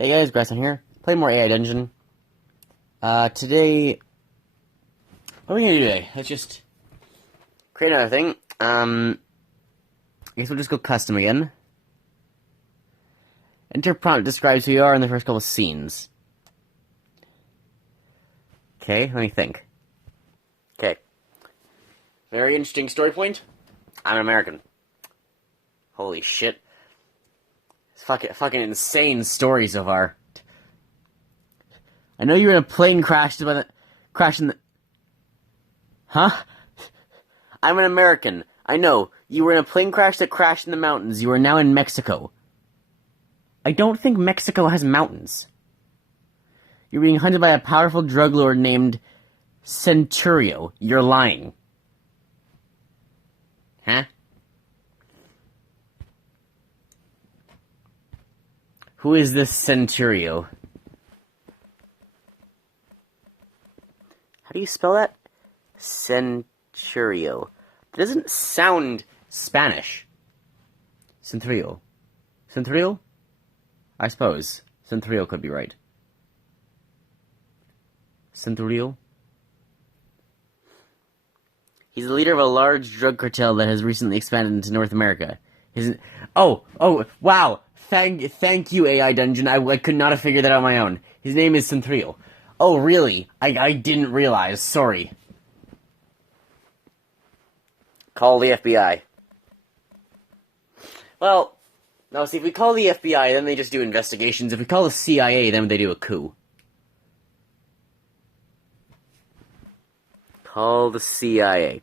Hey guys, Grayson here. Play more AI Dungeon. Today, what are we gonna do today? Let's just create another thing. I guess we'll just go custom again. Enter prompt describes who you are in the first couple of scenes. Okay, let me think. Okay. Very interesting story point. I'm an American. Holy shit. It's fucking insane story so far. I know you were in a plane crash in the... Huh? I'm an American. I know. You were in a plane crash that crashed in the mountains. You are now in Mexico. I don't think Mexico has mountains. You're being hunted by a powerful drug lord named Centurio. You're lying. Huh? Who is this Centurio? How do you spell that? Centurio. It doesn't sound Spanish. Centurio. Centurio? I suppose. Centurio could be right. Centurio? He's the leader of a large drug cartel that has recently expanded into North America. Oh, wow. Thank you, AI Dungeon. I could not have figured that out on my own. His name is Centurio. Oh, really? I didn't realize. Sorry. Call the FBI. Well, no, see, if we call the FBI, then they just do investigations. If we call the CIA, then they do a coup. Call the CIA.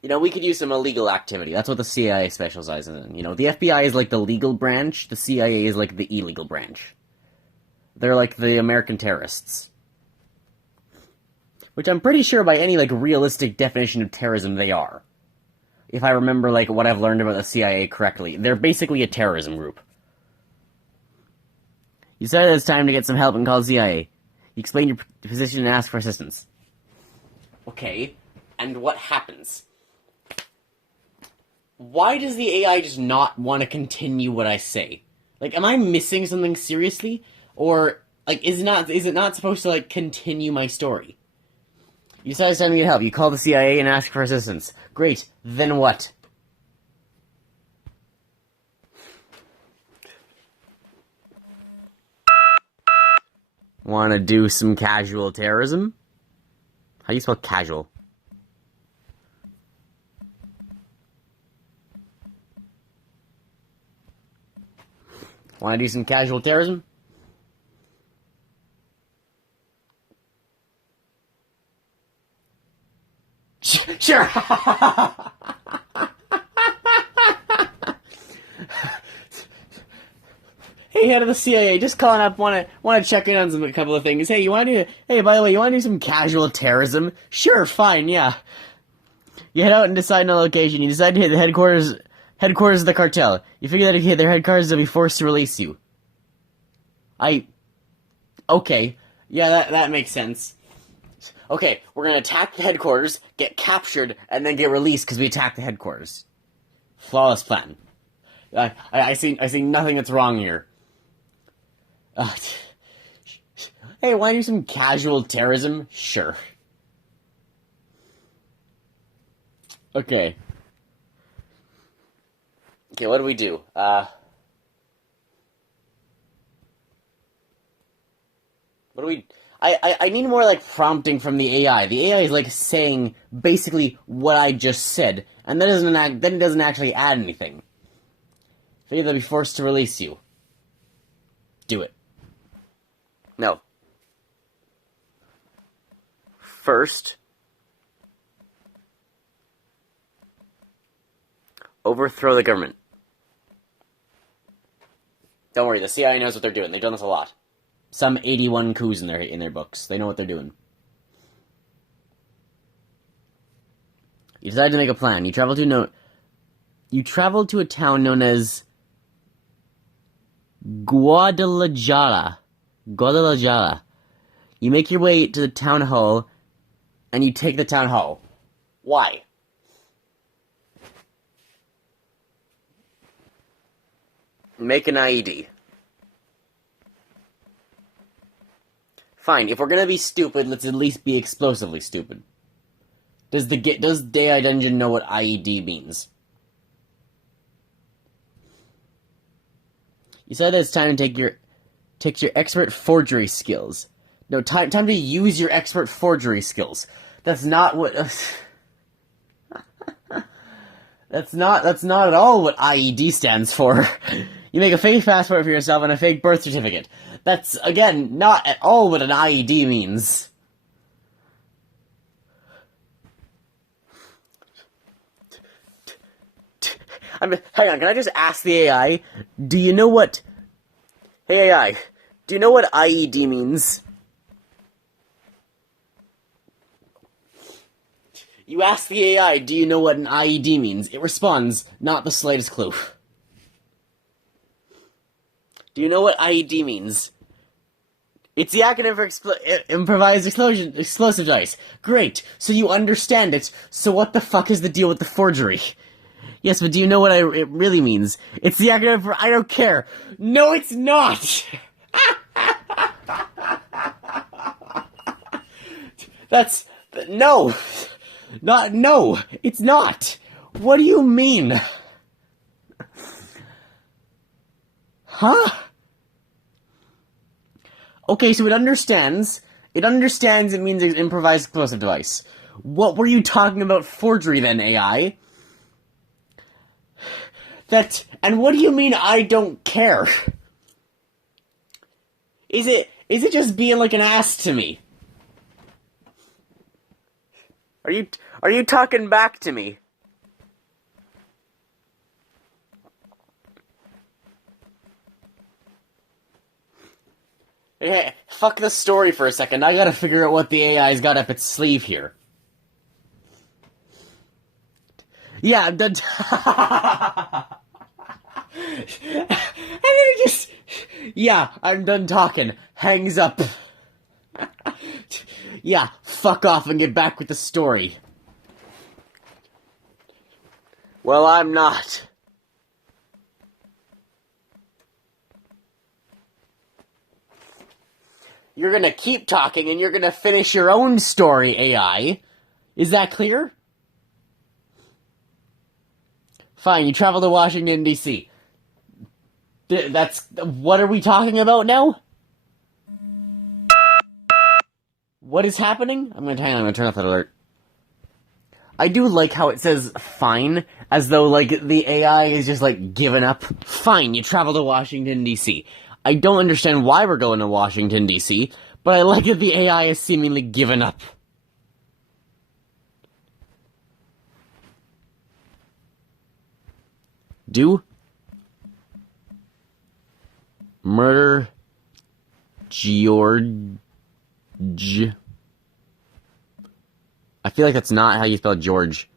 You know, we could use some illegal activity. That's what the CIA specializes in. You know, the FBI is like the legal branch, the CIA is like the illegal branch. They're like the American terrorists. Which I'm pretty sure by any, like, realistic definition of terrorism they are. If I remember, like, what I've learned about the CIA correctly. They're basically a terrorism group. You decided it's time to get some help and call the CIA. You explain your position and ask for assistance. Okay, and what happens? Why does the AI just not want to continue what I say? Like, am I missing something seriously? Or, like, is it not supposed to, like, continue my story? You decide it's time to get help. You call the CIA and ask for assistance. Great. Then what? Want to do some casual terrorism? How do you spell casual? Want to do some casual terrorism? Sure. Hey, head of the CIA, just calling up. Want to check in on a couple of things. Hey, by the way, you want to do some casual terrorism? Sure, fine, yeah. You head out and decide on a location. You decide to hit the headquarters of the cartel. You figure that if you hit their headquarters, they'll be forced to release you. Okay, yeah, that makes sense. Okay, we're gonna attack the headquarters, get captured, and then get released because we attacked the headquarters. Flawless plan. I see nothing that's wrong here. Hey, want to do some casual terrorism? Sure. Okay. Okay, what do we do? What do we... I need more, like, prompting from the AI. The AI is, like, saying basically what I just said, and then it doesn't actually add anything. Figure they'll be forced to release you. Do it. No. First, overthrow the government. Don't worry, the CIA knows what they're doing. They've done this a lot. Some 81 coups in their books. They know what they're doing. You decide to make a plan. You travel to a town known as Guadalajara. You make your way to the town hall, and you take the town hall. Why? Make an IED. Fine, if we're gonna be stupid, let's at least be explosively stupid. Does AI Dungeon know what IED means? You said that it's time to take your expert forgery skills. No, time to use your expert forgery skills. That's not what. That's not at all what IED stands for. You make a fake passport for yourself and a fake birth certificate. That's, again, not at all what an IED means. Hang on, can I just ask the AI, do you know what... Hey AI, do you know what IED means? You ask the AI, do you know what an IED means? It responds, not the slightest clue. Do you know what IED means? It's the acronym for improvised explosive device. Great, so you understand it, so what the fuck is the deal with the forgery? Yes, but do you know what it really means? It's the acronym for I don't care. No, it's not! No! No, it's not! What do you mean? Huh? Okay, so it understands it means an improvised explosive device. What were you talking about forgery then, AI? And what do you mean I don't care? Is it just being like an ass to me? Are you talking back to me? Hey, fuck the story for a second. I gotta figure out what the AI's got up its sleeve here. Yeah, I'm done. And then it just... Yeah, I'm done talking. Hangs up. Yeah, fuck off and get back with the story. Well, I'm not. You're gonna keep talking and you're gonna finish your own story, AI. Is that clear? Fine, you travel to Washington, D.C. What are we talking about now? What is happening? I'm gonna turn off that alert. I do like how it says fine, as though, like, the AI is just, like, giving up. Fine, you travel to Washington, D.C. I don't understand why we're going to Washington, D.C., but I like that the AI is seemingly given up. Do murder George. I feel like that's not how you spell George.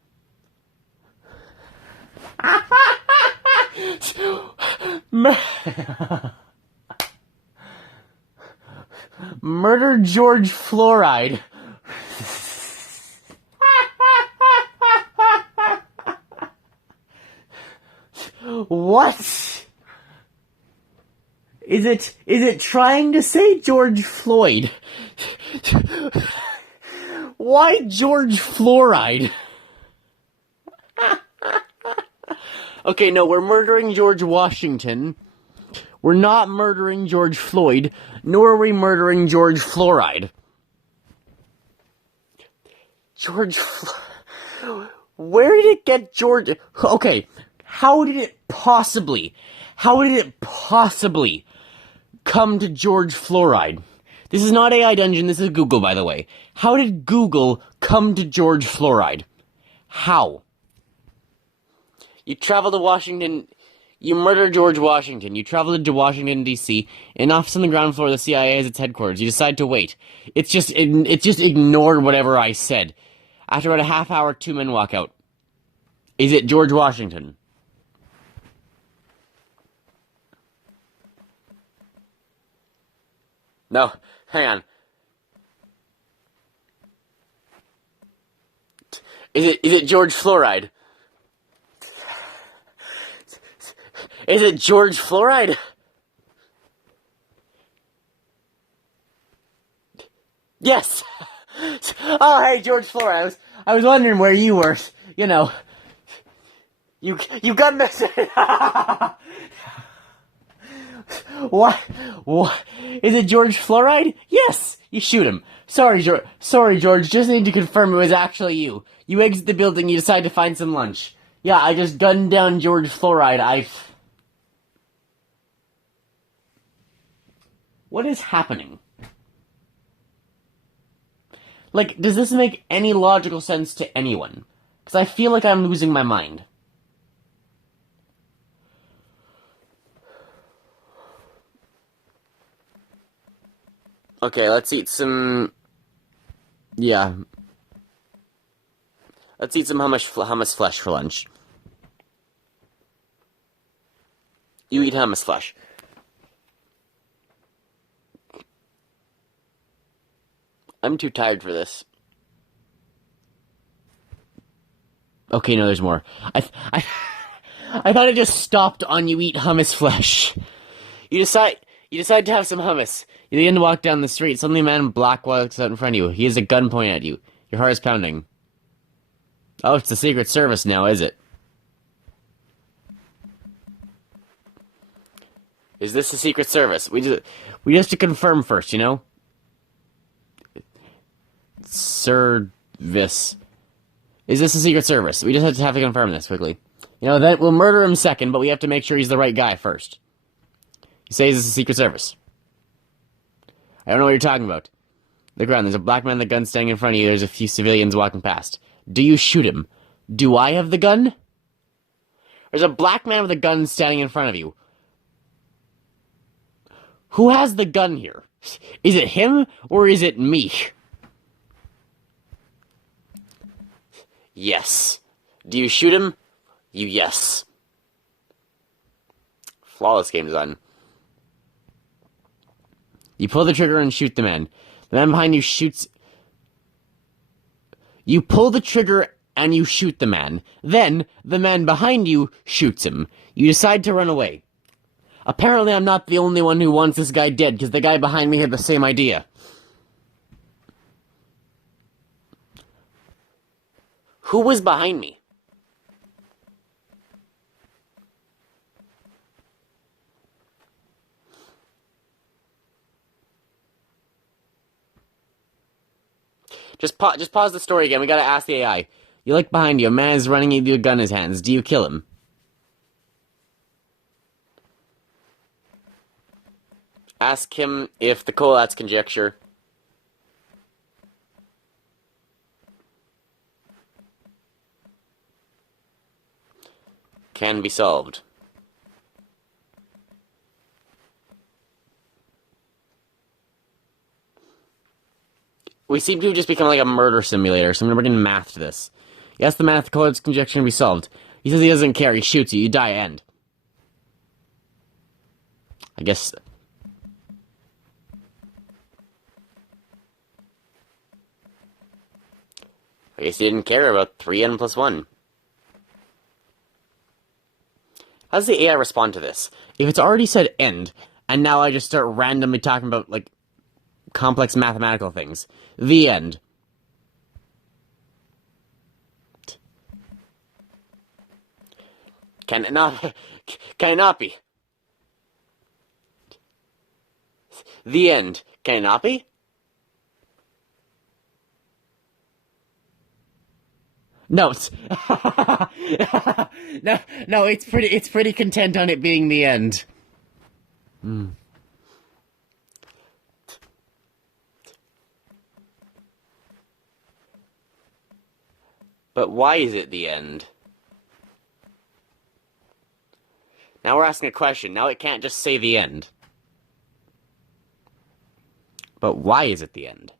Murder George Fluoride. What? Is it trying to say George Floyd? Why George Fluoride? Okay, no, we're murdering George Washington. We're not murdering George Floyd, nor are we murdering George Fluoride. Where did it get George? Okay, how did it possibly come to George Fluoride? This is not AI Dungeon, this is Google, by the way. How did Google come to George Fluoride? How? You travel to Washington, you murder George Washington, you travel to Washington, D.C., an office on the ground floor of the CIA has its headquarters. You decide to wait. It just ignored whatever I said. After about a half hour, 2 men walk out. Is it George Washington? No, hang on. Is it George Fluoride? Is it George Fluoride? Yes! Oh, hey, George Floyd, I was wondering where you were. You know, you got this. What? What? Is it George Fluoride? Yes! You shoot him. Sorry, George. Just need to confirm it was actually you. You exit the building, you decide to find some lunch. Yeah, I just gunned down George Fluoride. What is happening? Like, does this make any logical sense to anyone? Because I feel like I'm losing my mind. Okay, let's eat some... Yeah. Let's eat some hummus flesh for lunch. You eat hummus flesh. I'm too tired for this. Okay, no, there's more. I thought it just stopped on you eat hummus flesh. You decide to have some hummus. You begin to walk down the street. Suddenly a man in black walks out in front of you. He has a gun pointed at you. Your heart is pounding. Oh, it's the Secret Service now, is it? Is this the Secret Service? We just have to confirm first, you know? Service. Is this the Secret Service? We just have to confirm this quickly. You know, then we'll murder him second, but we have to make sure he's the right guy first. You say this is the Secret Service. I don't know what you're talking about. The ground. There's a black man with a gun standing in front of you. There's a few civilians walking past. Do you shoot him? Do I have the gun? There's a black man with a gun standing in front of you. Who has the gun here? Is it him or is it me? Yes. Do you shoot him? Yes. Flawless game design. You pull the trigger and shoot the man. The man behind you shoots... You pull the trigger and you shoot the man. Then, the man behind you shoots him. You decide to run away. Apparently I'm not the only one who wants this guy dead, because the guy behind me had the same idea. Who was behind me? Just pause the story again. We gotta ask the AI. You look behind you. A man is running with a gun in his hands. Do you kill him? Ask him if the Kolat's conjecture can be solved. We seem to have just become like a murder simulator, so I'm gonna bring in math to this. Yes, the math Kolat's conjecture can be solved. He says he doesn't care. He shoots you. You die. End. I guess... I guess he didn't care about 3n plus 1. How does the AI respond to this? If it's already said end, and now I just start randomly talking about, like, complex mathematical things. The end. Can it not be? The end. Can it not be? No, no, it's pretty content on it being the end. But why is it the end? Now we're asking a question. Now it can't just say the end. But why is it the end?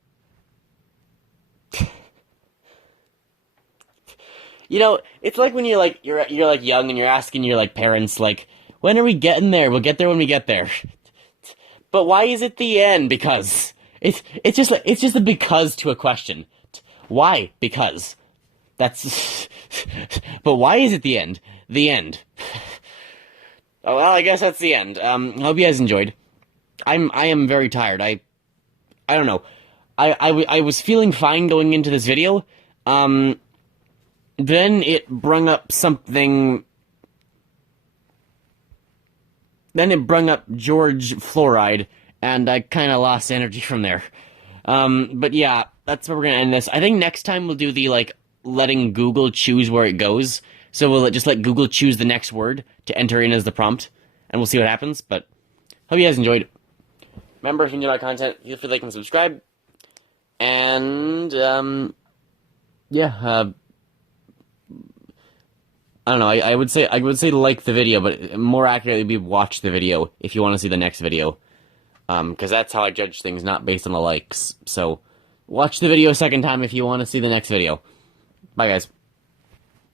You know, it's like when you're like young and you're asking your like parents like, when are we getting there? We'll get there when we get there. But why is it the end? Because it's just a because to a question. Why? Because. That's. But why is it the end? The end. Oh well, I guess that's the end. Hope you guys enjoyed. I am very tired. I don't know. I was feeling fine going into this video. Then it brung up something. Then it brung up George Fluoride, and I kind of lost energy from there. But yeah, that's where we're gonna end this. I think next time we'll do the, like, letting Google choose where it goes. So we'll just let Google choose the next word to enter in as the prompt, and we'll see what happens. But hope you guys enjoyed. Remember, if you enjoy my content, feel free to like and subscribe. And, yeah, I don't know, I would say like the video, but more accurately be watch the video if you want to see the next video. Because that's how I judge things, not based on the likes. So, watch the video a second time if you want to see the next video. Bye, guys.